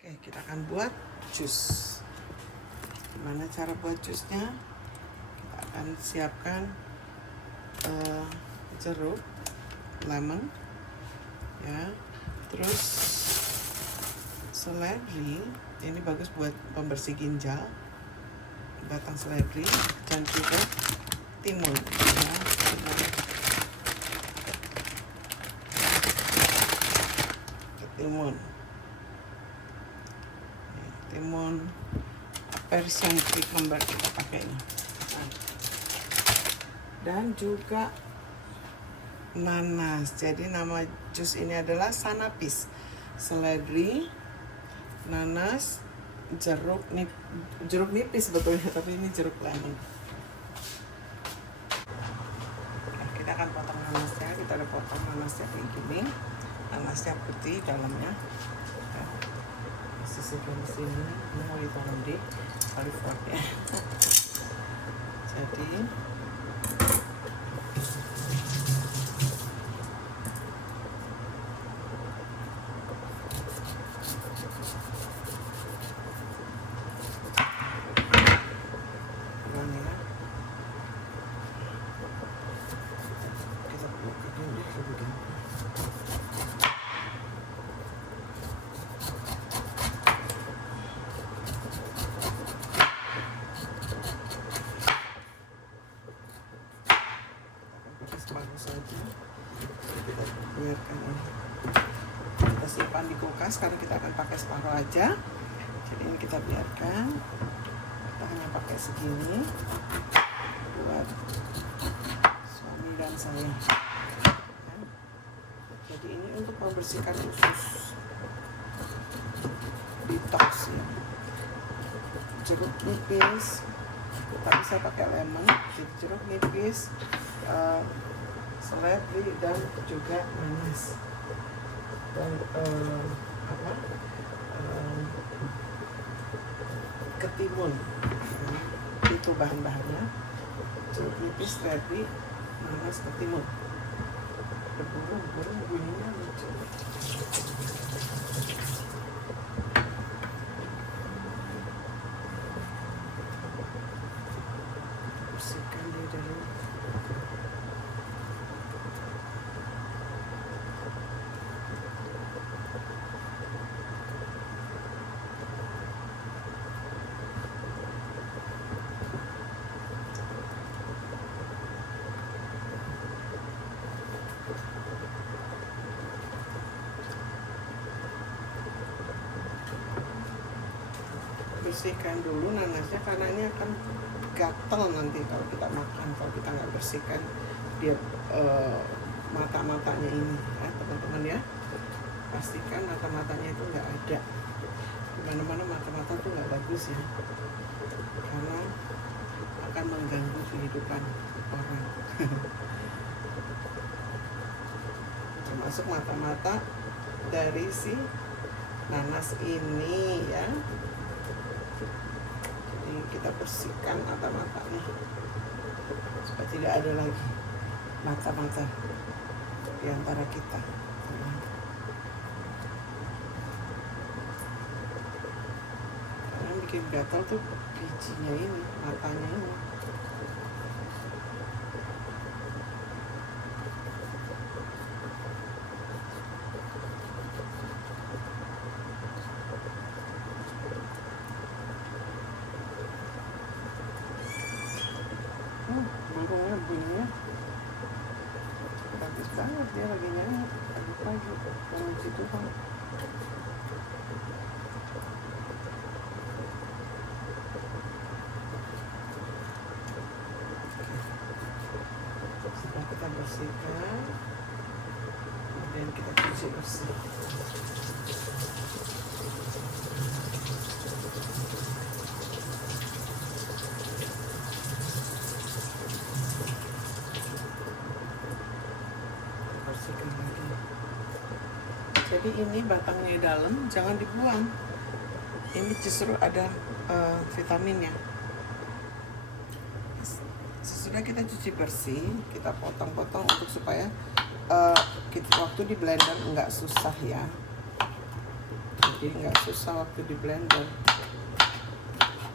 Oke, kita akan buat jus. Gimana cara buat jusnya? Kita akan siapkan jeruk, lemon, ya. Terus seledri, ini bagus buat pembersih ginjal. Batang seledri dan juga timun, ya. Timun Persian cucumber kita pakai ini, dan juga nanas. Jadi nama jus ini adalah sanapis, seledri, nanas, jeruk nipis sebetulnya, tapi ini jeruk lemon. Kita akan potong nanasnya. Kita udah potong nanasnya kayak gini, nanasnya putih dalamnya. Sisihkan di sini, ini mau ditaruh di California. Jadi bagus saja, kita biarkan ini, kita simpan di kulkas karena kita akan pakai separuh aja. Jadi ini kita biarkan, kita hanya pakai segini buat suami dan saya. Jadi ini untuk membersihkan usus, detox ya. Jeruk nipis, tapi saya pakai lemon. Jadi jeruk nipis, seledri, dan juga nanas, dan ketimun. Itu bahan-bahannya: jeruk nipis, seledri, nanas, ketimun. Burung bunyinya lucu. Bersihkan dia dulu. Bersihkan dulu nanasnya karena ini akan gatel nanti kalau kita makan, kalau kita nggak bersihkan dia mata-matanya ini, ya teman-teman ya. Pastikan mata-matanya itu nggak ada. Dimana-mana mata-mata tuh nggak bagus ya, karena akan mengganggu kehidupan orang. Termasuk mata-mata dari si nanas ini ya. Jadi kita bersihkan mata-matanya supaya tidak ada lagi mata-mata di antara kita. Karena bikin gatal tuh bijinya ini, matanya ini. Burungnya bunyinya bagus banget, dia lagi nyanyi pagi-pagi memuji Tuhan. Setelah kita bersihkan, kemudian kita cuci bersih. Jadi ini batangnya dalam, jangan dibuang. Ini justru ada vitaminnya. Sesudah kita cuci bersih, kita potong-potong untuk supaya waktu di blender nggak susah ya. jadi nggak susah waktu di blender.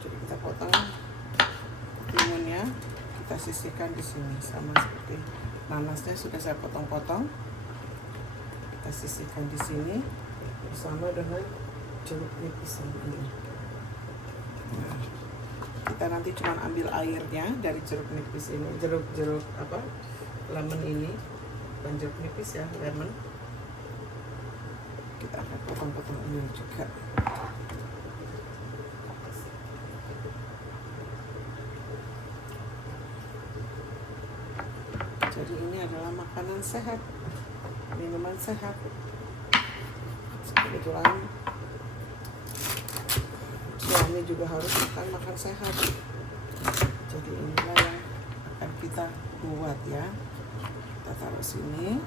Jadi kita potong timunnya, kita sisihkan di sini sama seperti nanasnya sudah saya potong-potong. Kita sisihkan di sini bersama dengan jeruk nipis ini. Nah, kita nanti cuma ambil airnya dari jeruk nipis ini, jeruk apa? Lemon ini, bukan jeruk nipis ya, lemon. Kita akan potong-potong ini juga. Jadi ini adalah makanan sehat, minuman sehat. Kebetulan suami juga harus makan sehat. Jadi inilah yang akan kita buat ya. Kita taruh sini.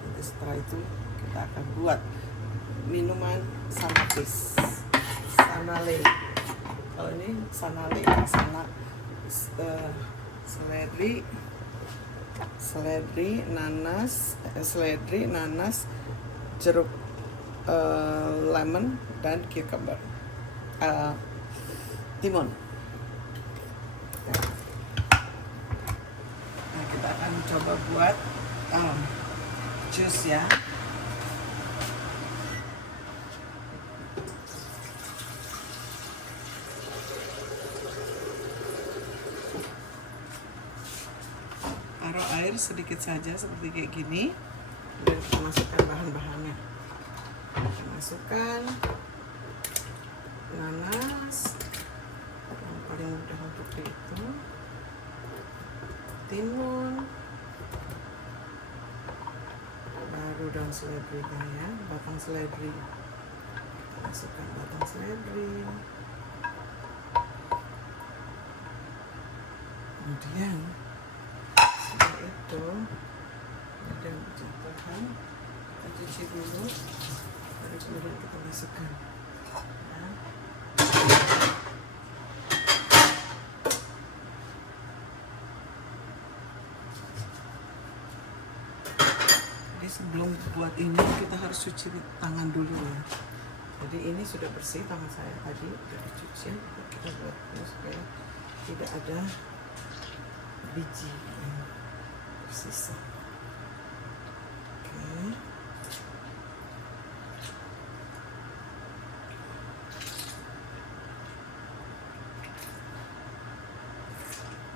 Nanti setelah itu kita akan buat minuman sanatis, sanale. Kalau ini sanale, seledri, nanas, jeruk lemon dan cucumber, timun. Nah, kita akan coba buat jus ya. Taruh air sedikit saja seperti kayak gini, dan kita masukkan bahan-bahannya. Kita masukkan nanas yang paling mudah untuk itu, timun, baru daun seledrinya ya, batang seledri. Kita masukkan batang seledri. Kemudian setelah itu ada jatuhan, kita cuci dulu, baru kemudian kita masukkan ya. Jadi sebelum buat ini kita harus cuci tangan dulu ya. Jadi ini sudah bersih tangan saya tadi, sudah dicuci. Kita buat ini supaya tidak ada biji yang tersisa. Oke.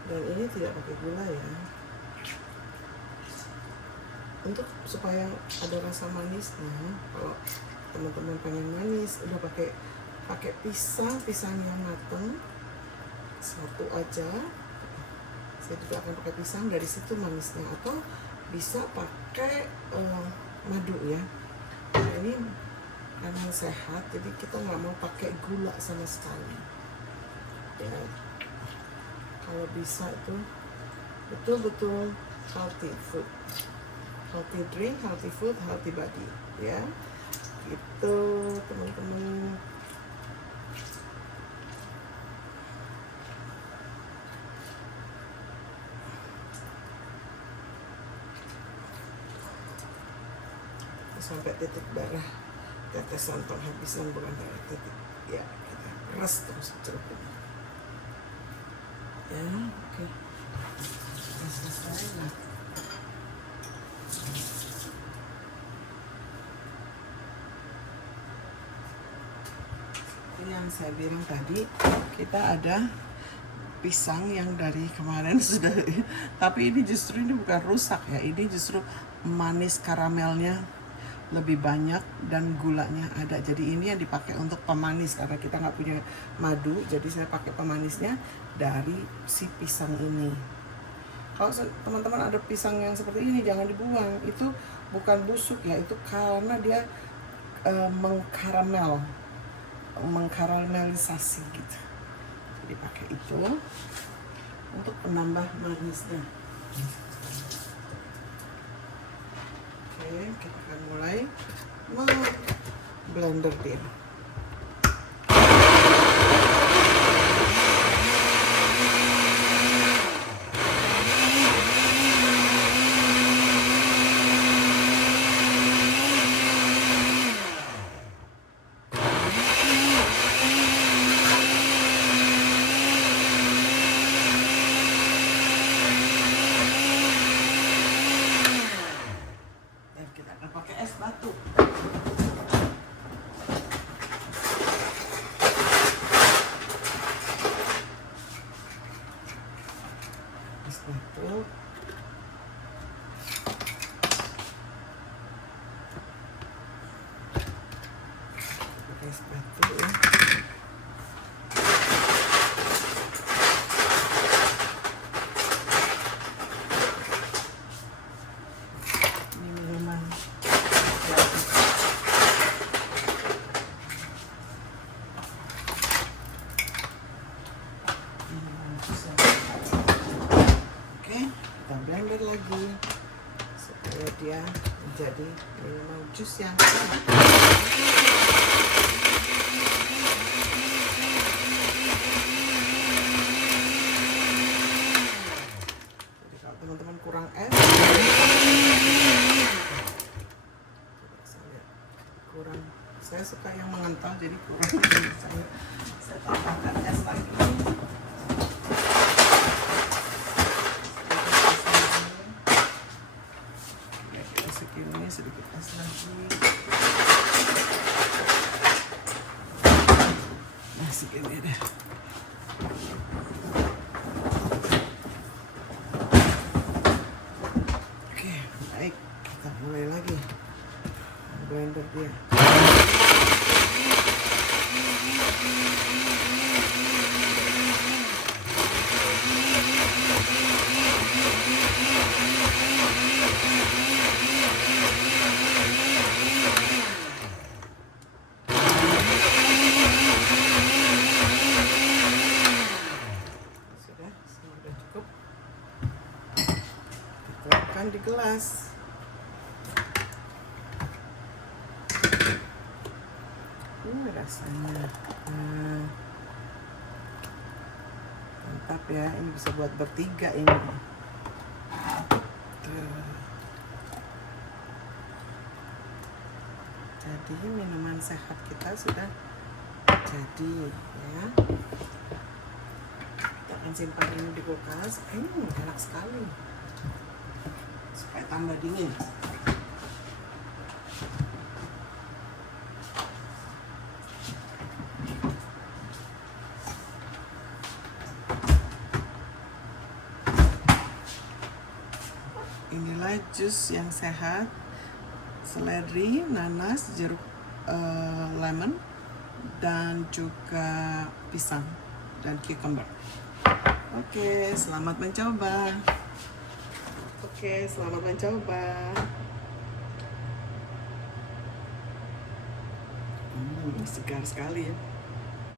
Dan ini tidak pakai gula ya, untuk supaya ada rasa manisnya. Kalau teman-teman pengen manis, udah pakai pisang yang matang satu aja. Saya juga akan pakai pisang, dari situ manisnya, atau bisa pakai madu ya. Nah, ini karena sehat, jadi kita nggak mau pakai gula sama sekali ya. Kalau bisa itu betul-betul healthy food, healthy drink, healthy food, healthy body ya. Gitu teman-teman. Sampai titik darah, tetesan penghabisan bukan darah, titik ya, kita peras terus jeruk ini ya. Oke, sudah selesai. Nah, ini yang saya bilang tadi, kita ada pisang yang dari kemarin sudah, tapi ini justru ini bukan rusak ya, ini justru manis, karamelnya lebih banyak dan gulanya ada. Jadi ini yang dipakai untuk pemanis, karena kita nggak punya madu, jadi saya pakai pemanisnya dari si pisang ini. Kalau teman-teman ada pisang yang seperti ini, jangan dibuang. Itu bukan busuk ya, itu karena dia mengkaramelisasi gitu. Jadi pakai itu untuk penambah manisnya. Oke, kita akan mulai blender dia. batu. Es batu. Pakai es batu ya. Oke, kita blender lagi supaya dia menjadi minuman jus yang sama. Jadi kalau teman-teman kurang es, saya suka yang mengental, jadi kurang, saya tambahkan es lagi. Segini sedikit es lagi. Nah, segini deh. Oke, baik, kita mulai lagi blender dia. Sudah cukup. Dituangkan di gelas. Rasanya mantap ya, ini bisa buat bertiga ini. Jadi minuman sehat kita sudah jadi ya. Kita akan simpan ini di kulkas. Enak sekali supaya tambah dingin. Inilah jus yang sehat, seledri, nanas, jeruk lemon, dan juga pisang dan cucumber. Oke, selamat mencoba. Segar sekali ya.